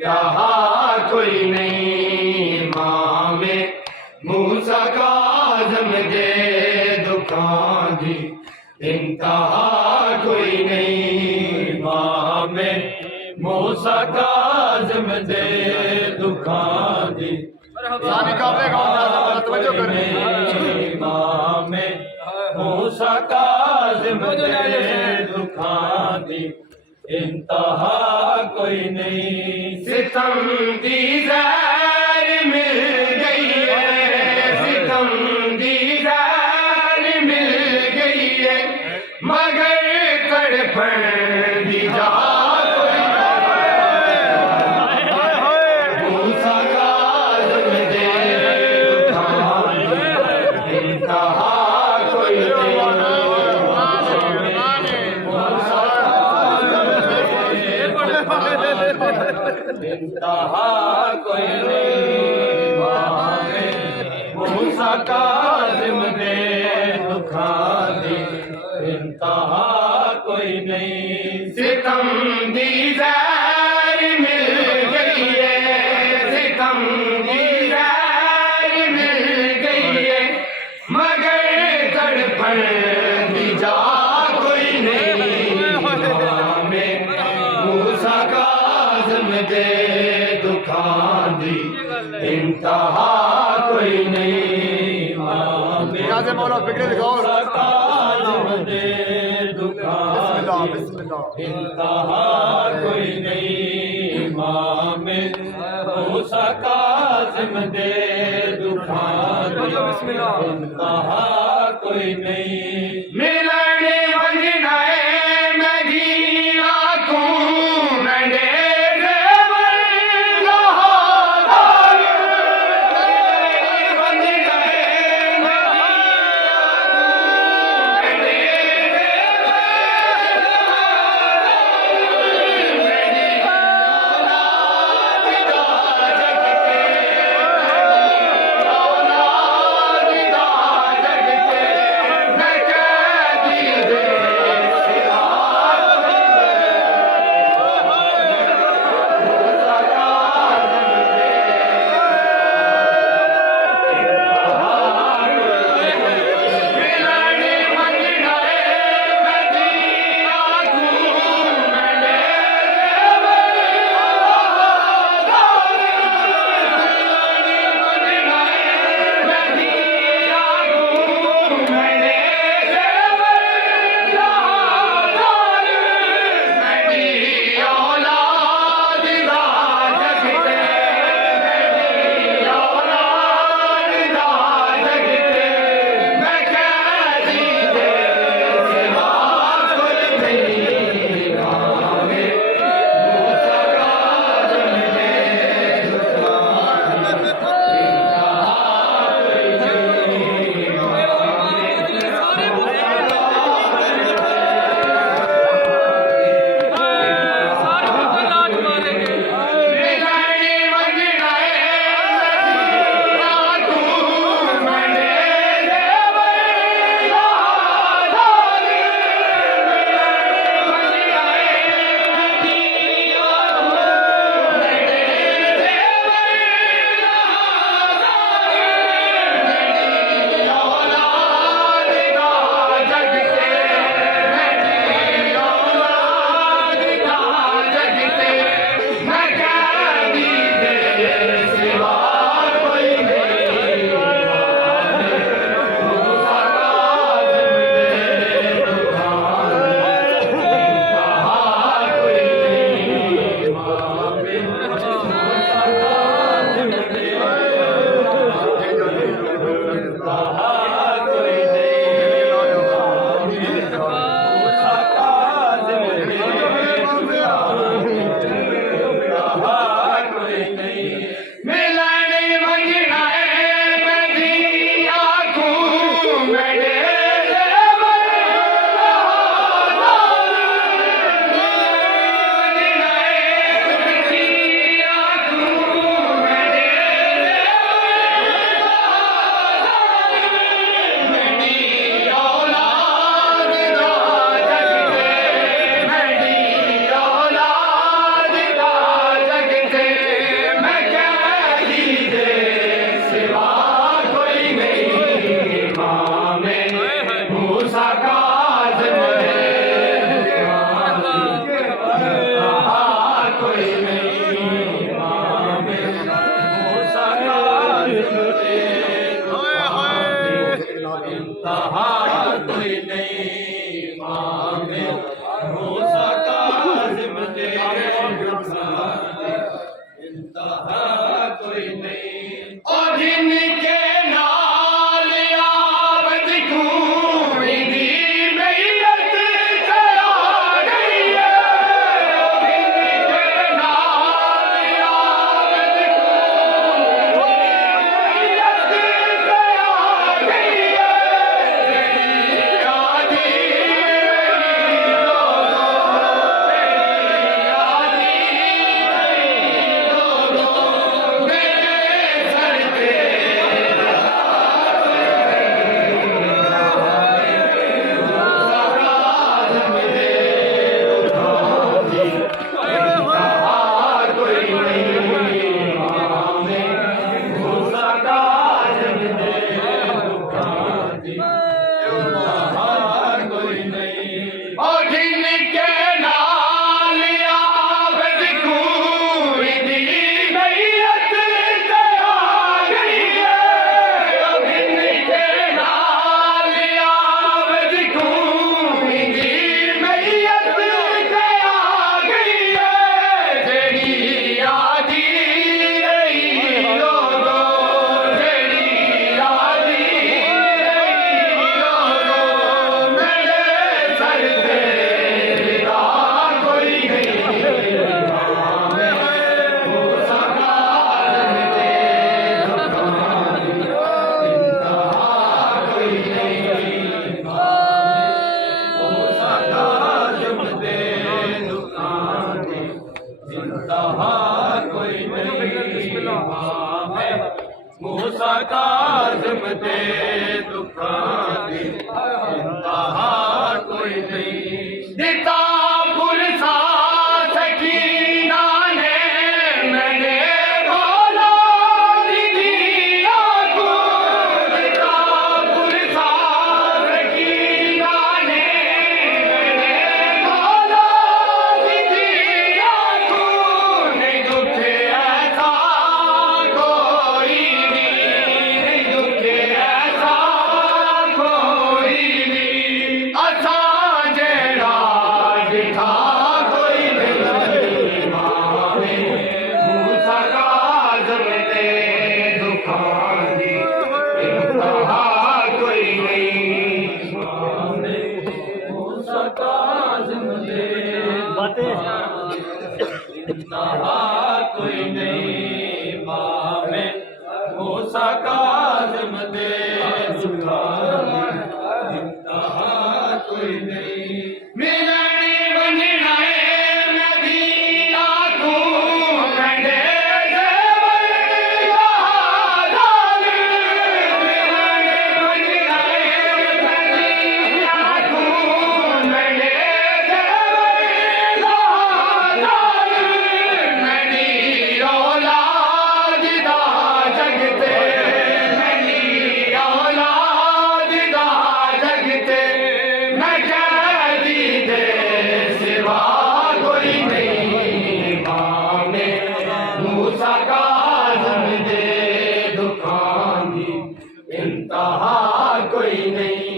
इंतहा कोई नहीं। मामे मूसा काज़म दे दुखां दी इंतहा कोई नहीं। मामे मूसा काज़म दे दुखां दी मामे मूसा काज़म दे दुखां दी इंतहा कोई नहीं। सितम दी ज़ैर मिल गई है, सितम दी ज़ैर मिल गई है, मगर तड़पण दी जा मूसा काज़म दे दुखां दी इंतहा कोई इंतहा कोई नहीं। मूसा काज़म दे दुखां दी इंतहा कोई नहीं। सितम दी ज़ैर मिल गई है, सितम दी ज़ैर मिल गई है, मगर तड़पण दी जा कोई नहीं। मूसा काज़म दे दुखां दी इंतहा कोई नहीं। मौला फिक्र दिखाओ काज़म दे दुखां दी इंतहा कोई नहीं। मामे मूसा काज़म दे दुखां दी इंतहा कोई नहीं। मिलने वंजना इंतहा कोई नहीं मूसा काज़िम दे दुखां दी इंतहा कोई नहीं दिता पुरसा सकीना ने मैंने बोला दिया को दिता पुरसा सकीना ने मैंने बोला दिया को नहीं दुख ऐसा कोई नहीं दुख ऐसा कोई नहीं असा जेड़ा दिखा कोई नहीं माने मूसा काज़िम दे दुखां दी इंतहा कोई नहीं माने मूसा काज़िम दे इंतहा कोई नहीं माने मूसा काज़िम दे दुखां दी इंतहा कोई नहीं मिलने बनना नबी आंखों कंडे जेवर लाल मिलने बनना नबी आंखों कंडे जेवर लाल मेरी औलाद दा जगते मेरी औलाद दा जगते मैं कैदी दे सिवा कोई नहीं माने मूसा काज़िम दे दुखां दी इंतहा कोई नहीं